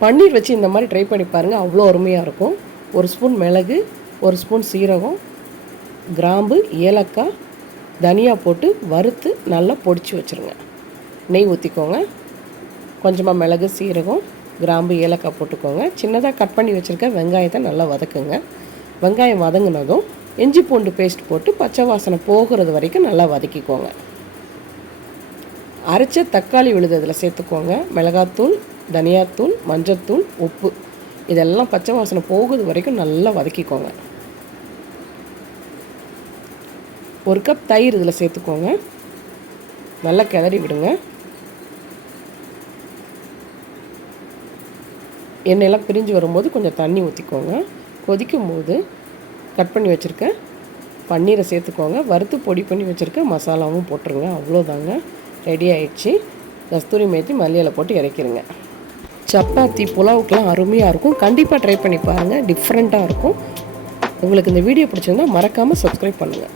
பன்னீர் வச்சு இந்த மாதிரி ட்ரை பண்ணி பாருங்கள், அவ்வளோ அருமையாக இருக்கும். 1 ஸ்பூன் மிளகு, 1 ஸ்பூன் சீரகம், கிராம்பு, ஏலக்காய், தனியா போட்டு வறுத்து நல்லா பொடிச்சு வச்சுருங்க. நெய் ஊற்றிக்கோங்க. கொஞ்சமாக மிளகு, சீரகம், கிராம்பு, ஏலக்காய் போட்டுக்கோங்க. சின்னதாக கட் பண்ணி வச்சுருக்க வெங்காயத்தை நல்லா வதக்குங்க. வெங்காயம் வதங்கினதும் இஞ்சி பூண்டு பேஸ்ட் போட்டு பச்சை வாசனை போகிறது வரைக்கும் நல்லா வதக்கிக்கோங்க. அரைச்ச தக்காளி விழுது அதில் சேர்த்துக்கோங்க. மிளகாத்தூள், தனியாத்தூள், மஞ்சத்தூள், உப்பு இதெல்லாம் பச்சை வாசனை போகுது வரைக்கும் நல்லா வதக்கிக்கோங்க. 1 கப் தயிர் இதில் சேர்த்துக்கோங்க. நல்லா கிளறி விடுங்க. எண்ணெயெல்லாம் பிரிஞ்சு வரும்போது கொஞ்சம் தண்ணி ஊற்றிக்கோங்க. கொதிக்கும் போது கட் பண்ணி வச்சுருக்க பன்னீரை சேர்த்துக்கோங்க. வறுத்து பொடி பண்ணி வச்சுருக்க மசாலாவும் போட்டுருங்க. அவ்வளோதாங்க, ரெடி ஆயிடுச்சு. கஸ்தூரி மேத்தி, மல்லி இலை போட்டு இறக்கிடுங்க. சப்பாத்தி, புலாவுக்கெலாம் அருமையாக இருக்கும். கண்டிப்பாக ட்ரை பண்ணி பாருங்கள், டிஃப்ரெண்ட்டாக இருக்கும். உங்களுக்கு இந்த வீடியோ பிடிச்சிருந்தால் மறக்காமல் சப்ஸ்கிரைப் பண்ணுங்கள்.